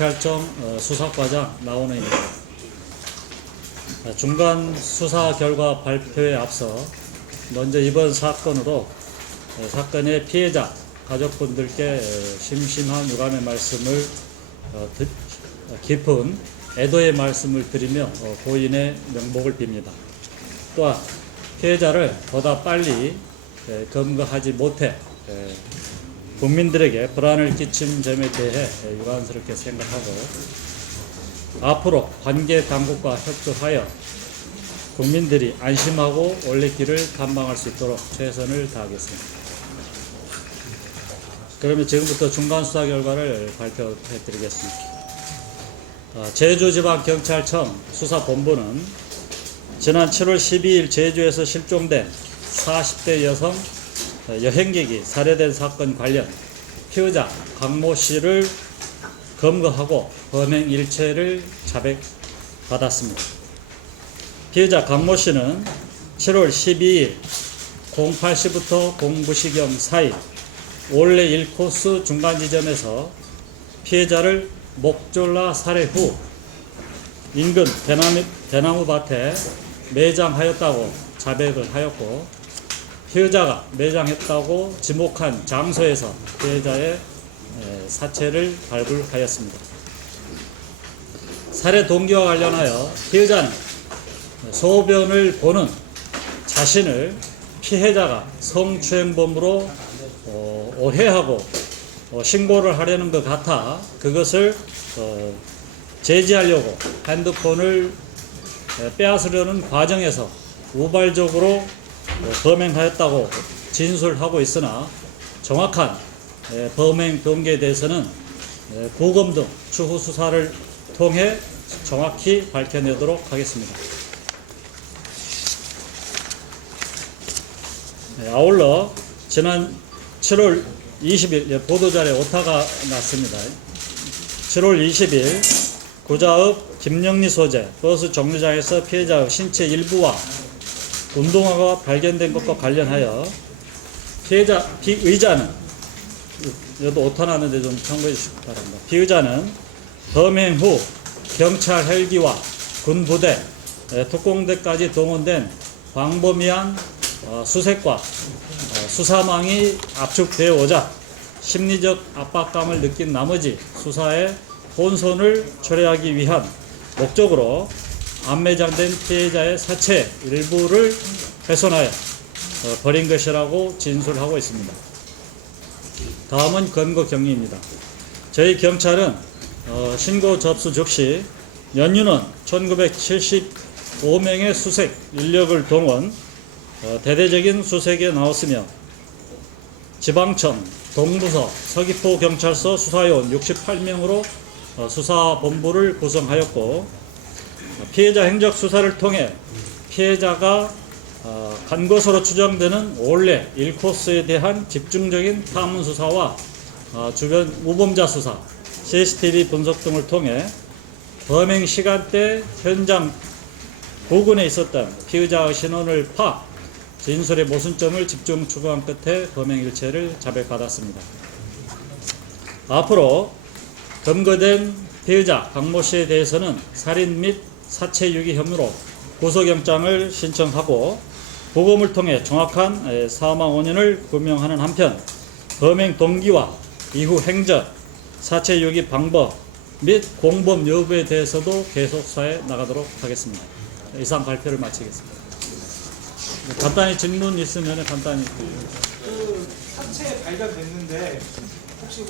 경찰청 수사과장 나온의입니다. 중간 수사 결과 발표에 앞서 먼저 이번 사건으로 사건의 피해자 가족분들께 심심한 유감의 말씀을 깊은 애도의 말씀을 드리며 고인의 명복을 빕니다. 또한 피해자를 보다 빨리 검거하지 못해 국민들에게 불안을 끼친 점에 대해 유감스럽게 생각하고 앞으로 관계 당국과 협조하여 국민들이 안심하고 올레길을 감당할 수 있도록 최선을 다하겠습니다. 그러면 지금부터 중간 수사 결과를 발표해 드리겠습니다. 제주지방경찰청 수사본부는 지난 7월 12일 제주에서 실종된 40대 여성 여행객이 살해된 사건 관련 피의자 강모 씨를 검거하고 범행 일체를 자백받았습니다. 피의자 강모 씨는 7월 12일 08시부터 09시경 사이 올레 1코스 중간 지점에서 피해자를 목졸라 살해 후 인근 대나무 밭에 매장하였다고 자백을 하였고, 피해자가 매장했다고 지목한 장소에서 피해자의 사체를 발굴하였습니다. 살해 동기와 관련하여 피해자는 소변을 보는 자신을 피해자가 성추행범으로 오해하고 신고를 하려는 것 같아 그것을 제지하려고 핸드폰을 빼앗으려는 과정에서 우발적으로 범행하였다고 진술하고 있으나 정확한 범행 동기에 대해서는 구검 등 추후 수사를 통해 정확히 밝혀내도록 하겠습니다. 아울러 지난 7월 20일 보도자료에 오타가 났습니다. 7월 20일 구자읍 김영리 소재 버스 정류장에서 피해자의 신체 일부와 운동화가 발견된 것과 관련하여 피의자는 여기도 오타 났는데 좀 참고해 주시기 바랍니다. 피의자는 범행 후 경찰 헬기와 군부대, 특공대까지 동원된 광범위한 수색과 수사망이 압축되어 오자 심리적 압박감을 느낀 나머지 수사의 혼선을 초래하기 위한 목적으로 안매장된 피해자의 사체 일부를 훼손하여 버린 것이라고 진술하고 있습니다. 다음은 검거 경위입니다. 저희 경찰은 신고 접수 즉시 연유는 1975명의 수색 인력을 동원 대대적인 수색에 나왔으며 지방청, 동부서, 서귀포경찰서 수사요원 68명으로 수사본부를 구성하였고, 피해자 행적 수사를 통해 피해자가 간 것으로 추정되는 올레 1코스에 대한 집중적인 탐문 수사와 주변 우범자 수사, CCTV 분석 등을 통해 범행 시간대 현장 부근에 있었던 피의자의 신원을 파악, 진술의 모순점을 집중 추구한 끝에 범행 일체를 자백받았습니다. 앞으로 검거된 피의자 강모 씨에 대해서는 살인 및 사체 유기 혐의로 구속영장을 신청하고 부검을 통해 정확한 사망 원인을 규명하는 한편 범행 동기와 이후 행적, 사체 유기 방법 및 공범 여부에 대해서도 계속 수사해 나가도록 하겠습니다. 이상 발표를 마치겠습니다. 간단히 질문 있으면 간단히. 그 사체 발견됐는데 혹시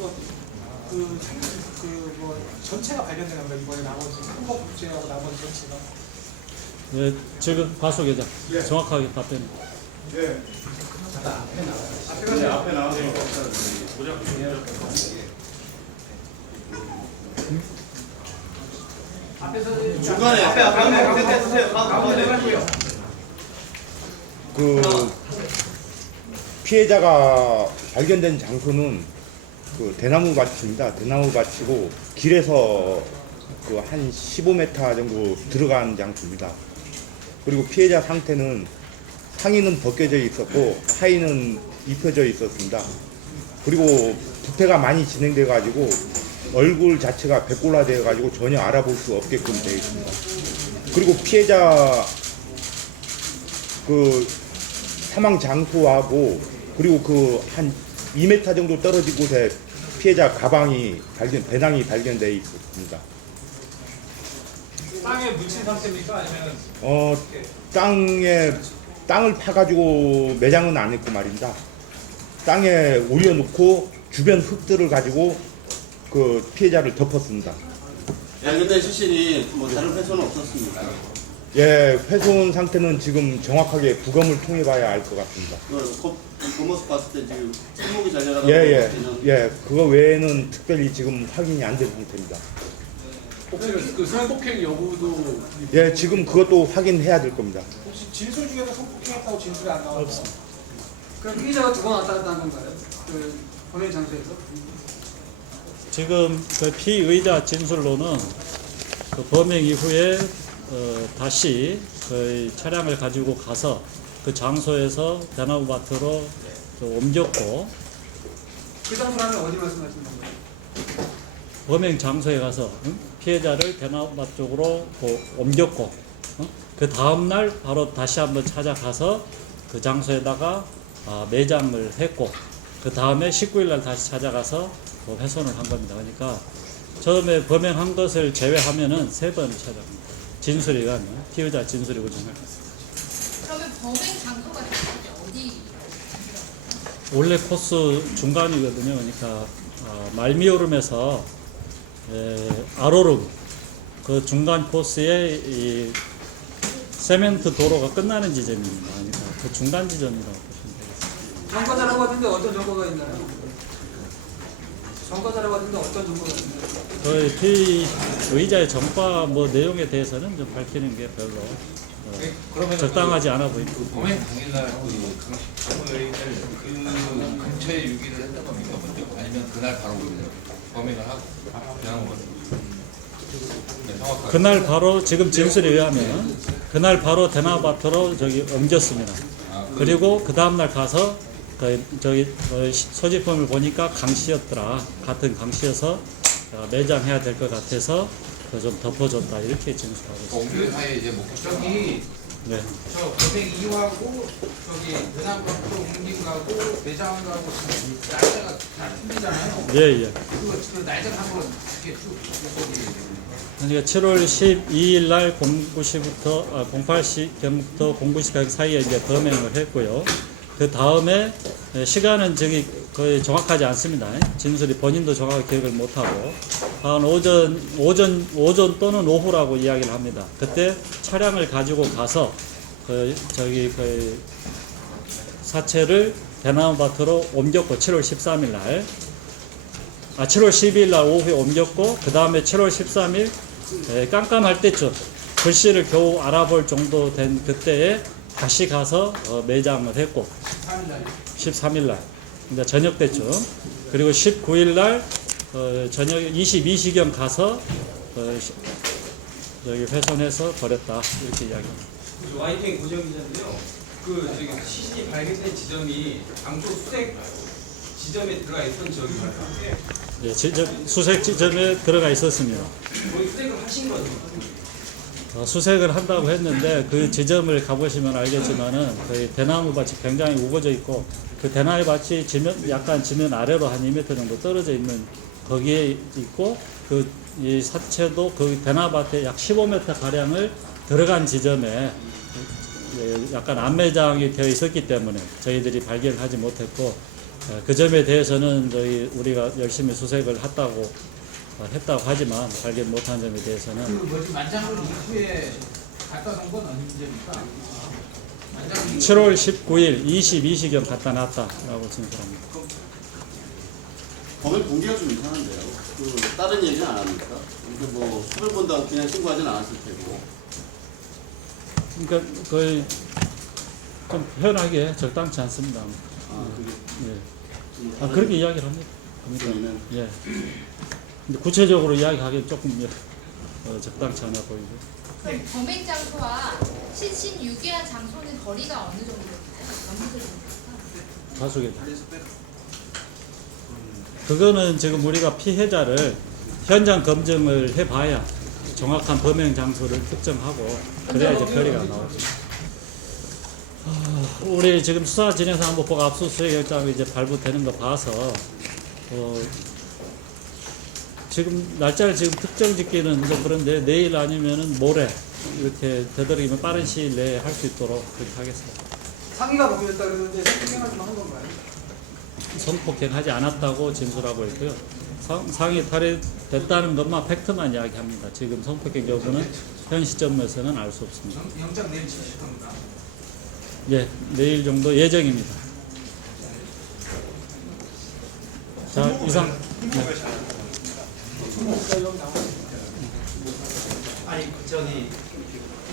전체가 발견된 건가요? 이번에 나머지 큰거 국제하고 나머지 전체가? 네, 지금 과수 계좌 정확하게 답변. 예. 앞에 나오세요. 중간에 앞에 주세요. 그 피해자가 발견된 장소는 그 대나무 밭입니다. 대나무 밭이고 길에서 그 한 15m 정도 들어간 장소입니다. 그리고 피해자 상태는 상의는 벗겨져 있었고 하의는 입혀져 있었습니다. 그리고 부패가 많이 진행돼 가지고 얼굴 자체가 백골화되어 가지고 전혀 알아볼 수 없게끔 되어 있습니다. 그리고 피해자 그 사망 장소하고 그리고 그 한 2m 정도 떨어진 곳에 피해자 가방이 배낭이 발견되어 있습니다. 땅에 묻힌 상태입니까? 아니면 땅을 파가지고 매장은 안 했고 말입니다. 땅에 올려놓고 주변 흙들을 가지고 그 피해자를 덮었습니다. 발견된 시신이 뭐 다른 훼손은 없었습니까? 예, 훼손 상태는 지금 정확하게 부검을 통해 봐야 알 것 같습니다. 그 모습 봤을 때 지금 손목이 잘려가지고 예, 그거 외에는 특별히 지금 확인이 안 된 상태입니다. 혹시 그 성폭행 여부도 예, 지금 그것도 확인해야 될 겁니다. 혹시 진술 중에서 성폭행했다고 진술이 안 나왔나요? 없습니다. 그럼 피의자가 두 번 왔다 갔다 한 건가요? 그 범행 장소에서? 지금 그 피의자 진술로는 그 범행 이후에 다시 그 차량을 가지고 가서 그 장소에서 대나무밭으로 옮겼고 그 장소라면 어디 말씀하시는 건가요? 범행 장소에 가서 피해자를 대나무밭 쪽으로 옮겼고 그 다음날 바로 다시 한번 찾아가서 그 장소에다가 매장을 했고 그 다음에 19일날 다시 찾아가서 훼손을 한 겁니다. 그러니까 처음에 범행한 것을 제외하면은 3번을 찾아갑니다. 진술에 의하면 피의자 진술이고 정말 그러면 범행 장소가 어디? 원래 코스 중간이거든요. 그러니까 말미오름에서 아로름 그 중간 코스에 이 세멘트 도로가 끝나는 지점입니다. 그러니까 그 중간 지점이라고 보시면 되겠습니다. 정과자라고 하던데 어떤 정보가 있나요? 정과자라고 하던데 어떤 정보가 있나요? 그 피의자의 정과 내용에 대해서는 좀 밝히는 게 별로 그러면 적당하지 않아 보입니다. 범행 당일날 그 강모 여인을 그 근처에 유기를 했던 겁니까 먼저? 아니면 그날 바로 범행을 하고 그냥 정확하게 그날 바로 지금 진술에 의하면 그날 바로 대나무밭으로 옮겼습니다. 그리고 그 다음날 가서 소지품을 보니까 강씨였더라. 같은 강씨여서 매장해야 될 것 같아서 좀 덮어줬다 이렇게 진술하고 있습니다. 옮기는 사이에 이제 저기 네. 저 범행 이후하고 저기 대나무밭으로 옮긴 거하고 매장 가고 날짜가 다 틀리잖아요. 예. 그 날짜 한번 이렇게 쭉 그러니까 7월 12일 날 09시부터 08시경부터 09시까지 사이에 이제 범행을 했고요. 그 다음에 시간은 거의 정확하지 않습니다. 진술이 본인도 정확하게 기억을 못하고 한 오전 또는 오후라고 이야기를 합니다. 그때 차량을 가지고 가서 그 사체를 대나무밭으로 옮겼고 7월 13일 날 7월 12일 날 오후에 옮겼고 그 다음에 7월 13일 깜깜할 때쯤 글씨를 겨우 알아볼 정도 된 그때에 다시 가서 매장을 했고 13일 날 그러니까 저녁 때쯤 그리고 19일 날 저녁 22시경 가서 훼손해서 버렸다 이렇게 이야기합니다. YTN 고정 기자인데요. 시신이 발견된 지점이 강조 수색 지점에 들어가 있던 저기 말이에요. 예, 수색 지점에 들어가 있었습니다. 거기 수색을 하신 거죠? 수색을 한다고 했는데 그 지점을 가보시면 알겠지만은 거의 대나무밭이 굉장히 우거져 있고 그 대나무밭이 약간 지면 아래로 한 2m 정도 떨어져 있는 거기에 있고 이 사체도 그 대나무밭에 약 15m 가량을 들어간 지점에 약간 안매장이 되어 있었기 때문에 저희들이 발견하지 못했고 그 점에 대해서는 우리가 열심히 수색을 했다고 하지만 발견 못한 점에 대해서는 그 만장을 이후에 갖다 놓은 건 언제입니까? 7월 19일 22시경 갖다 놨다라고 진술합니다. 범행 동기가 좀 이상한데요. 다른 얘기는 안 합니까? 수를 본다고 그냥 신고하진 않았을 테고. 그러니까 거의 좀 표현하기에 적당치 않습니다. 그렇게 이야기를 합니다. 저희는 예. 근데 구체적으로 이야기하기엔 조금 적당치 않아 보이고. 그럼 범행 장소와 시신 유기한 장소는 거리가 어느 정도 될까요? 다수겠다. 그거는 지금 우리가 피해자를 현장 검증을 해봐야 정확한 범행 장소를 특정하고 그래야 이제 결의가 나오죠. 우리 지금 수사 진행상 한번 보고 압수수색 영장이 이제 발부되는 거 봐서 지금 날짜를 지금 특정 짓기는 좀 그런데 내일 아니면은 모레 이렇게 되도록이면 빠른 시일 내에 할 수 있도록 그렇게 하겠습니다. 상의가 목요였다 그러는데 성행을 좀 한 건가요? 성폭행하지 않았다고 진술하고 있고요. 상이 탈의됐다는 것만 팩트만 이야기합니다. 지금 성폭행 여부는 현 시점에서는 알 수 없습니다. 영장 내일 지실 겁니다. 예, 내일 정도 예정입니다. 자, 이상. 아니 저기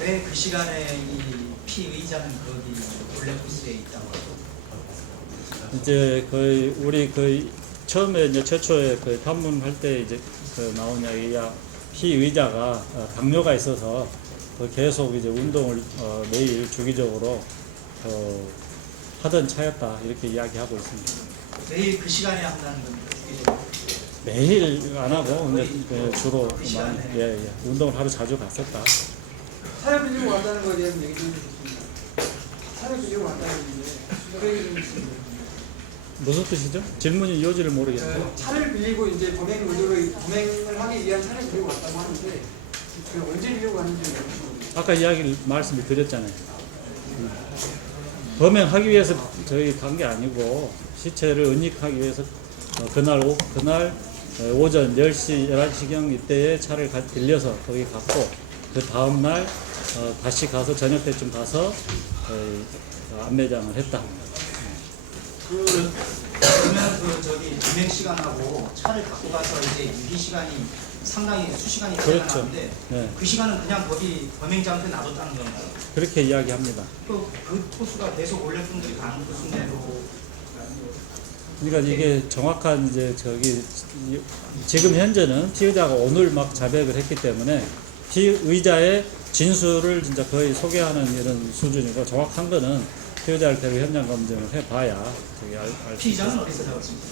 왜 그 시간에 이 피의자는 거기 올레코스에 있다고 하죠? 이제 거의 우리 거의 처음에 이제 최초에 그 탐문할 때 이제 그 나온 이야기가 피의자가 당뇨가 있어서 계속 이제 운동을 매일 주기적으로 하던 차였다 이렇게 이야기하고 있습니다. 매일 그 시간에 한다는 겁니다. 주기적으로. 매일 안 하고 근데 주로 그 시간에. 많이 운동을 하루 자주 갔었다. 차를 빌리고 간다는 거에 대한 얘기 좀 해주셨습니다. 차를 빌리고 간다는 얘기인데 여기 좀 있습니다. 무슨 뜻이죠? 질문이 요지를 모르겠어요. 차를 빌리고 이제 범행을 하기 위한 차를 빌리고 갔다고 하는데 그 언제 빌리고 갔는지 모르겠어요. 아까 이야기를 말씀을 드렸잖아요. 범행하기 위해서 저희 간 게 아니고 시체를 은닉하기 위해서 그날 오전 10시, 11시경 이때에 차를 빌려서 거기 갔고 그 다음날 다시 가서 저녁 때쯤 가서 안매장을 했다. 그러면 그 저기 범행 시간하고 차를 갖고 가서 이제 유기 시간이 상당히 수시간이 차이가 그렇죠. 나는데 네. 그 시간은 그냥 거기 범행 장소에 놔뒀다는 건가요? 그렇게 이야기합니다. 그 코스가 계속 원래 분들이 가는 코스인데도 그러니까 이게 정확한 이제 지금 현재는 피의자가 오늘 막 자백을 했기 때문에 피의자의 진술을 진짜 거의 소개하는 이런 수준이고 정확한 거는 피의자를 데리고 현장 검증을 해봐야 알 수 피의자는 있어요. 어디서 잡았습니까?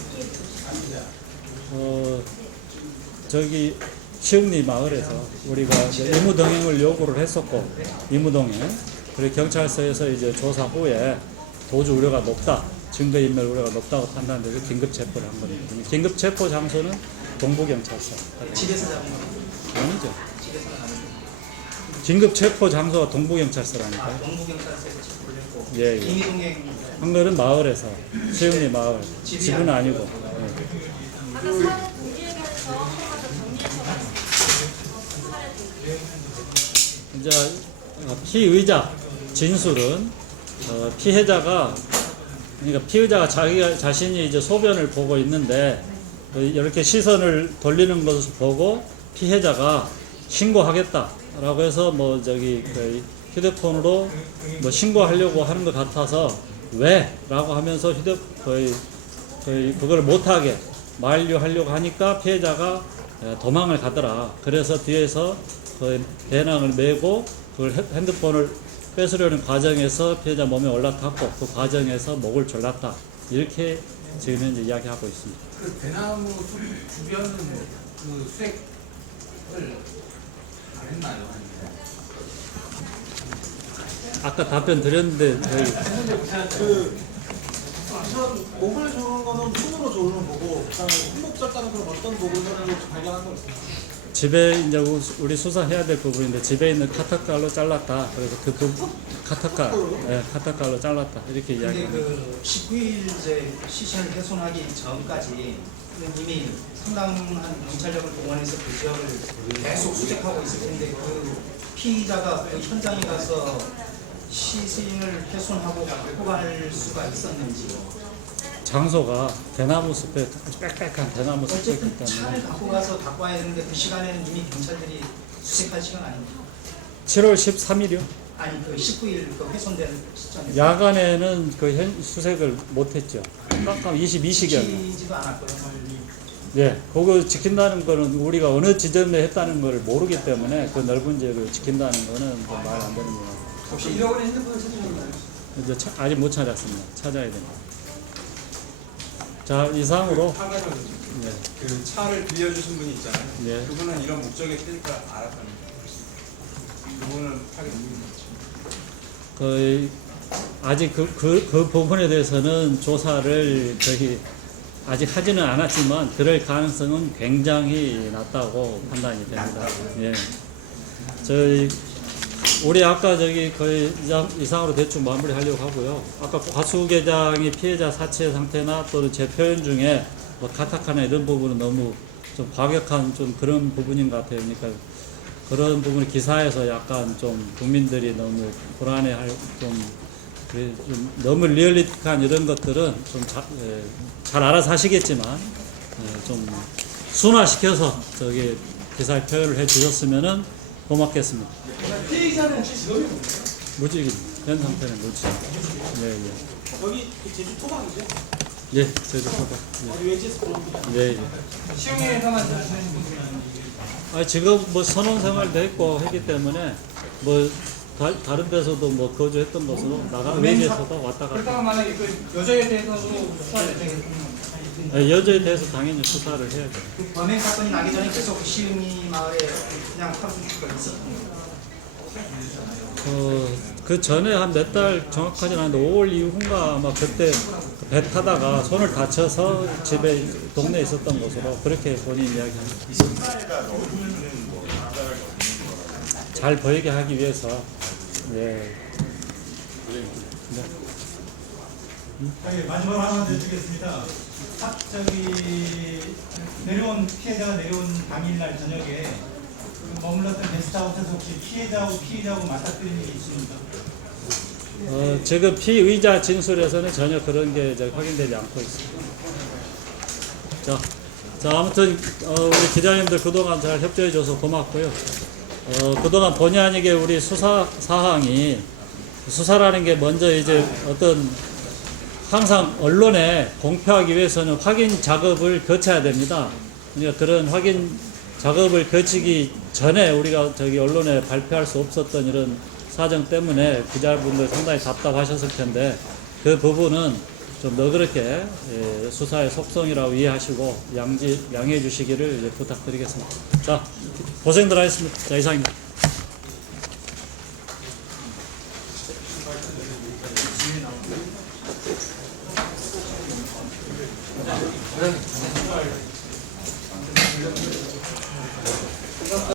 저기 시흥리 마을에서 우리가 이제 의무동행을 요구를 했었고 의무동행 그리고 경찰서에서 이제 조사 후에 도주 우려가 높다 증거인멸 우려가 높다고 판단돼서 긴급 체포를 한 겁니다. 긴급 체포 장소는 동부경찰서. 집에서 잡은 거예요? 아니죠. 집에서 잡은 거예요? 긴급 체포 장소가 동부경찰서라니까요. 동부경찰서에서 체포를 했고 예, 예. 임의동행 한 거는 마을에서 시흥리 마을 집이 집은 아니고. 예. 아까 사례 동의회견에서 한번더 정리해서 말씀해 주세요. 이제 피의자 진술은 피해자가 그러니까 피의자가 자신이 이제 소변을 보고 있는데 이렇게 시선을 돌리는 것을 보고 피해자가 신고하겠다라고 해서 뭐 저기 그 휴대폰으로 뭐 신고하려고 하는 것 같아서 왜라고 하면서 거의 그걸 못하게 만류하려고 하니까 피해자가 도망을 가더라. 그래서 뒤에서 그 배낭을 메고 그걸 핸드폰을 뺏으려는 과정에서 피해자 몸에 올라탔고 그 과정에서 목을 졸랐다. 이렇게 지금 현재 이야기하고 있습니다. 그 대나무 주변은 그 수색을 안 했나요? 아까 답변 드렸는데 저희 우선 목을 조르는 거는 손으로 조르는 거고 그다음에 손목 잡다는 건 어떤 부분을 발견한 거 있습니까? 집에 이제 우리 수사해야 될 부분인데 집에 있는 카타칼로 잘랐다. 그래서 그 카타칼, 카타칼로 잘랐다. 이렇게 근데 이야기합니다. 그 19일 이제 시신을 훼손하기 전까지 이미 상당한 경찰력을 동원해서 그 지역을 계속 수색하고 있을 텐데 그 피의자가 그 현장에 가서 시신을 훼손하고 갖고 갈 수가 있었는지 장소가 대나무 숲에 아주 빽빽한 대나무 숲에 있기 어쨌든 차를 때문에 갖고 가서 갖고 와야 되는데 그 시간에는 이미 경찰들이 수색할 시간 아닙니까? 7월 13일이요. 아니 그 19일 그 훼손된 시점에서 야간에는 그 수색을 못했죠. 깜깜 22시경. 지키지도 않았고요. 예, 그거 지킨다는 거는 우리가 어느 지점에 했다는 걸 모르기 때문에 그 넓은 지역을 지킨다는 거는 말 안 되는 거예요. 혹시 잃어버린 핸드폰을 찾으셨나요? 이제 아직 못 찾았습니다. 찾아야 됩니다. 자, 이상으로 파괴를 네. 그 차를 빌려주신 분이 있잖아요. 네. 그분은 이런 목적에 뜰 걸 알았답니다. 그분은 하겠습니다. 아직 그 부분에 대해서는 조사를 저희 아직 하지는 않았지만 그럴 가능성은 굉장히 낮다고 판단이 됩니다. 예. 우리 아까 거의 이상으로 대충 마무리하려고 하고요. 아까 과수계장이 피해자 사체 상태나 또는 제 표현 중에 뭐 카타카나 이런 부분은 너무 좀 과격한 좀 그런 부분인 것 같아요. 그러니까 그런 부분을 기사에서 약간 좀 국민들이 너무 불안해할 좀 너무 리얼리틱한 이런 것들은 좀 잘 알아서 하시겠지만 좀 순화시켜서 기사에 표현을 해 주셨으면은 고맙겠습니다. 피해자는 혹시 직업이 뭐예요? 무직입니다. 현 상태는 무직. 예, 예. 여기 제주 토박이죠? 예, 제주도가. 어디 왠지에서 그럽니다. 예, 예. 시흥에서만 사시는 분들이 지금 뭐 선원 생활도 했고 했기 때문에 뭐 다른 데서도 뭐 거주했던 곳으로 외지에서도 왔다 갔다. 그렇다고 만약에 그 여자에 대해서도 수사를 되겠군요. 여자에 대해서 당연히 수사를 해야죠. 그 범행 사건이 나기 전에 계속 시흥이 마을에 그냥 하루 종일 있었군요. 그 전에 한 몇 달 정확하진 않은데 5월 이후인가 아마 그때 배 타다가 손을 다쳐서 집에 동네에 있었던 것으로 그렇게 본인 이야기합니다. 잘 보이게 하기 위해서. 예. 마지막으로 하나 더 드리겠습니다. 내려온 피해자가 내려온 당일날 저녁에 머물렀던 게스트하우스에서 혹시 피해자하고 맞닥뜨린 일이 있습니까? 지금 피의자 진술에서는 전혀 그런 게 확인되지 않고 있습니다. 자, 아무튼 우리 기자님들 그동안 잘 협조해줘서 고맙고요. 그동안 본의 아니게 우리 수사 사항이 수사라는 게 먼저 이제 어떤 항상 언론에 공표하기 위해서는 확인 작업을 거쳐야 됩니다. 그러니까 그런 확인 작업을 거치기 전에 우리가 언론에 발표할 수 없었던 이런 사정 때문에 기자분들 상당히 답답하셨을 텐데 그 부분은 좀 너그럽게 수사의 속성이라고 이해하시고 양해해 주시기를 이제 부탁드리겠습니다. 자, 고생들 하셨습니다. 자, 이상입니다.